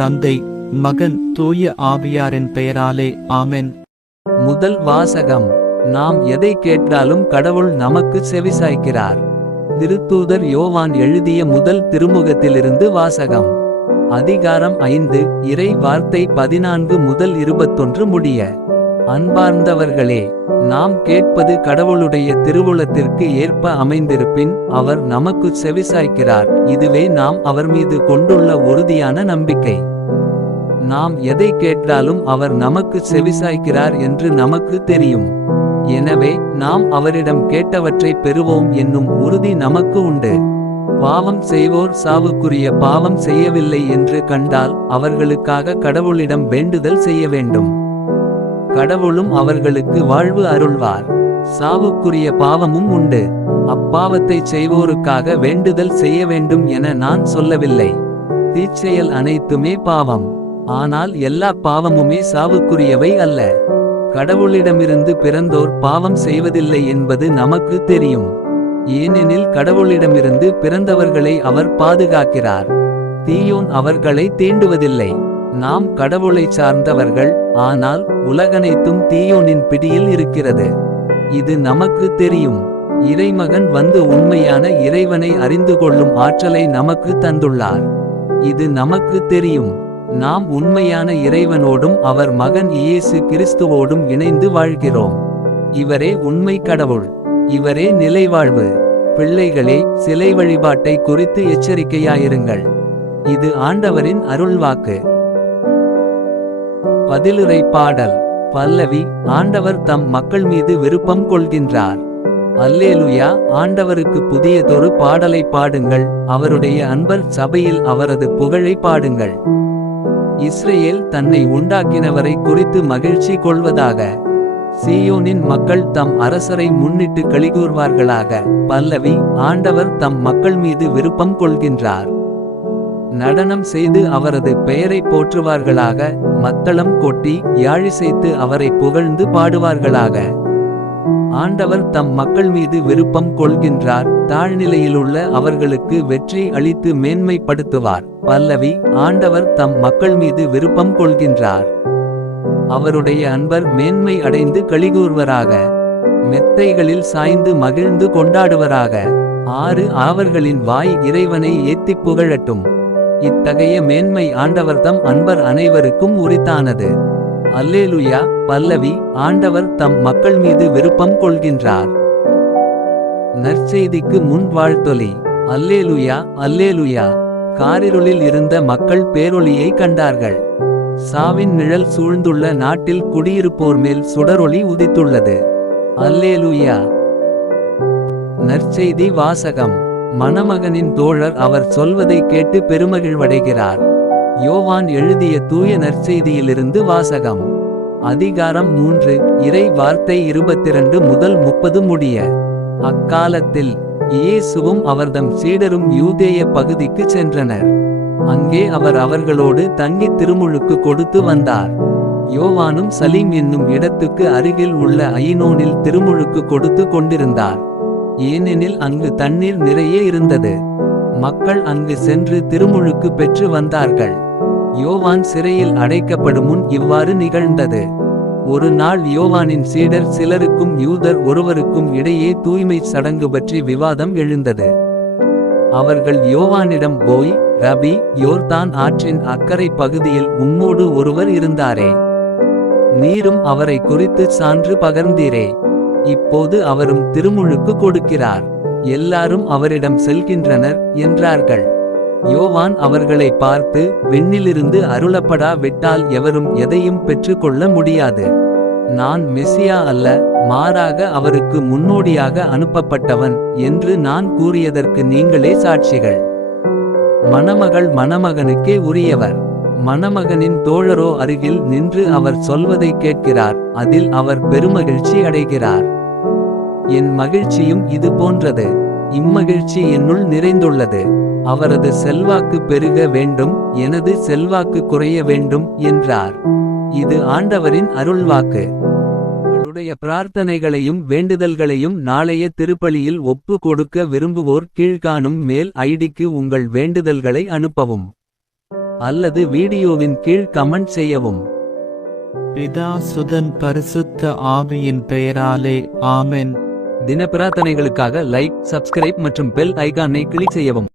தந்தை, மகன், தூய ஆவியாரின் பெயராலே ஆமென். முதல் வாசகம். நாம் எதை கேட்டாலும் கடவுள் நமக்கு செவிசாய்க்கிறார். திருத்தூதர் யோவான் எழுதிய முதல் திருமுகத்திலிருந்து வாசகம். அதிகாரம் 5, இறை வார்த்தை 14 முதல் 21 முடிய. அன்பார்ந்தவர்களே, நாம் கேட்பது கடவுளுடைய திருவுளத்திற்கு ஏற்ப அமைந்திருப்பின் அவர் நமக்கு செவிசாய்க்கிறார். இதுவே நாம் அவர் மீது கொண்டுள்ள உறுதியான நம்பிக்கை. நாம் எதை கேட்டாலும் அவர் நமக்கு செவிசாய்க்கிறார் என்று நமக்கு தெரியும். எனவே நாம் அவரிடம் கேட்டவற்றை பெறுவோம் என்னும் உறுதி நமக்கு உண்டு. பாவம் செய்வோர் சாவுக்குரிய பாவம் செய்யவில்லை என்று கண்டால் அவர்களுக்காக கடவுளிடம் வேண்டுதல் செய்ய வேண்டும். கடவுளும் அவர்களுக்கு வாழ்வு அருள்வார். சாவுக்குரிய பாவமும் உண்டு. அப்பாவத்தை செய்வோருக்காக வேண்டுதல் செய்ய வேண்டும் என நான் சொல்லவில்லை. தீச்செயல் அனைத்துமே பாவம். ஆனால் எல்லா பாவமுமே சாவுக்குரியவை அல்ல. கடவுளிடமிருந்து பிறந்தோர் பாவம் செய்வதில்லை என்பது நமக்கு தெரியும். ஏனெனில் கடவுளிடமிருந்து பிறந்தவர்களை அவர் பாதுகாக்கிறார். தீயோன் அவர்களை தீண்டுவதில்லை. நாம் கடவுளை சார்ந்தவர்கள், ஆனால் உலகனைத்தும் தீயோனின் பிடியில் இருக்கிறது. இது நமக்கு தெரியும். இறைமகன் வந்து உண்மையான இறைவனை அறிந்து கொள்ளும் ஆற்றலை நமக்கு தந்துள்ளார். இது நமக்கு தெரியும். நாம் உண்மையான இறைவனோடும் அவர் மகன் இயேசு கிறிஸ்துவோடும் இணைந்து வாழ்கிறோம். இவரே உண்மை கடவுள். இவரே நிலைவாழ்வு. பிள்ளைகளே, சிலை வழிபாட்டை குறித்து எச்சரிக்கையாயிருங்கள். இது ஆண்டவரின் அருள்வாக்கு. பதிலுரை பாடல். பல்லவி. ஆண்டவர் தம் மக்கள் மீது விருப்பம் கொள்கின்றார். அல்லேலுயா. ஆண்டவருக்கு புதியதொரு பாடலை பாடுங்கள். அவருடைய அன்பர் சபையில் அவரது புகழை பாடுங்கள். இஸ்ரேல் தன்னை உண்டாக்கினவரை குறித்து மகிழ்ச்சி கொள்வதாக. சீயோனின் மக்கள் தம் அரசரை முன்னிட்டு களிகூர்வார்களாக. பல்லவி. ஆண்டவர் தம் மக்கள் மீது விருப்பம் கொள்கின்றார். நடனம் செய்து அவரது பெயரை போற்றுவார்களாக. மத்தளம் கொட்டி யாழிசைத்து அவரை புகழ்ந்து பாடுவார்களாக. ஆண்டவர் தம் மக்கள் மீது விருப்பம் கொள்கின்றார். தாழ்நிலையிலுள்ள அவர்களுக்கு வெற்றி அளித்து மேன்மைப்படுத்துவார். பல்லவி. ஆண்டவர் தம் மக்கள் மீது விருப்பம் கொள்கின்றார். அவருடைய அன்பர் மேன்மை அடைந்து களிகூர்வராக. மெத்தைகளில் சாய்ந்து மகிழ்ந்து கொண்டாடுவராக. அவர்களின் வாய் இறைவனை ஏத்திப் புகழட்டும். இத்தகைய மேன்மை ஆண்டவர்தம் அன்பர் அனைவருக்கும் உரித்தானது. அல்லேலுயா. பல்லவி. ஆண்டவர் தம் மக்கள் மீது விருப்பம் கொள்கின்றார். நற்செய்திக்கு முன் வாழ்த்தொலி. அல்லேலுயா. அல்லேலுயா. காரிருளில் இருந்த மக்கள் பேரொளியை கண்டார்கள். சாவின் நிழல் சூழ்ந்துள்ள நாட்டில் குடியிருப்போர் மேல் சுடரொளி உதித்துள்ளது. அல்லேலுயா. நற்செய்தி வாசகம். மணமகனின் தோழர் அவர் சொல்வதை கேட்டு பெருமகிழ்வடைகிறார். யோவான் எழுதிய தூய நற்செய்தியிலிருந்து வாசகம். அதிகாரம் 3, இறை வார்த்தை 22 முதல் 30 முடிய. அக்காலத்தில் இயேசுவும் அவர்தம் சீடரும் யூதேய பகுதிக்கு சென்றனர். அங்கே அவர் அவர்களோடு தங்கி திருமுழுக்கு கொடுத்து வந்தார். யோவானும் சலீம் என்னும் இடத்துக்கு அருகில் உள்ள ஐனோனில் திருமுழுக்கு கொடுத்து கொண்டிருந்தார். ஏனெனில் அங்கு தண்ணீர் நிறைய இருந்தது. மக்கள் அங்கு சென்று திருமுழுக்கு பெற்று வந்தார்கள். யோவான் சிறையில் அடைக்கப்படும் முன் இவ்வாறு நிகழ்ந்தது. ஒரு நாள் யோவானின் சீடர் சிலருக்கும் யூதர் ஒருவருக்கும் இடையே தூய்மை சடங்கு பற்றி விவாதம் எழுந்தது. அவர்கள் யோவானிடம் போய், ரபி, யோர்தான் ஆற்றின் அக்கரை பகுதியில் உம்மோடு ஒருவர் இருந்தாரே. நீரும் அவரை குறித்து சான்று பகர்ந்தீரே. இப்போது அவரும் திருமுழுக்கு கொடுக்கிறார். எல்லாரும் அவரிடம் செல்கின்றனர் என்றார்கள். யோவான் அவர்களை பார்த்து, விண்ணிலிருந்து அருளப்படா விட்டால் எவரும் எதையும் பெற்றுக்கொள்ள முடியாது. நான் மெசியா அல்ல, மாறாக அவருக்கு முன்னோடியாக அனுப்பப்பட்டவன் என்று நான் கூறியதற்கு நீங்களே சாட்சிகள். மணமகள் மணமகனுக்கே உரியவர். மணமகனின் தோழரோ அருகில் நின்று அவர் சொல்வதை கேட்கிறார். அதில் அவர் பெருமகிழ்ச்சி அடைகிறார். என் மகிழ்ச்சியும் இது போன்றது. இம்மகிழ்ச்சி என்னுள் நிறைந்துள்ளது. அவரது செல்வாக்கு பெருக வேண்டும், எனது செல்வாக்கு குறைய வேண்டும் என்றார். இது ஆண்டவரின் அருள்வாக்கு. உங்களுடைய பிரார்த்தனைகளையும் வேண்டுதல்களையும் நாளைய திருப்பலியில் ஒப்பு கொடுக்க விரும்புவோர் கீழ்காணும் மேல் ஐடிக்கு உங்கள் வேண்டுதல்களை அனுப்பவும். அல்லது வீடியோவின் கீழ் கமெண்ட் செய்யவும். பிதா சுதன் பரிசுத்த ஆவியின் பெயராலே ஆமென். தின பிரார்த்தனைகளுக்காக லைக், சப்ஸ்கிரைப் மற்றும் பெல் ஐகானை கிளிக் செய்யவும்.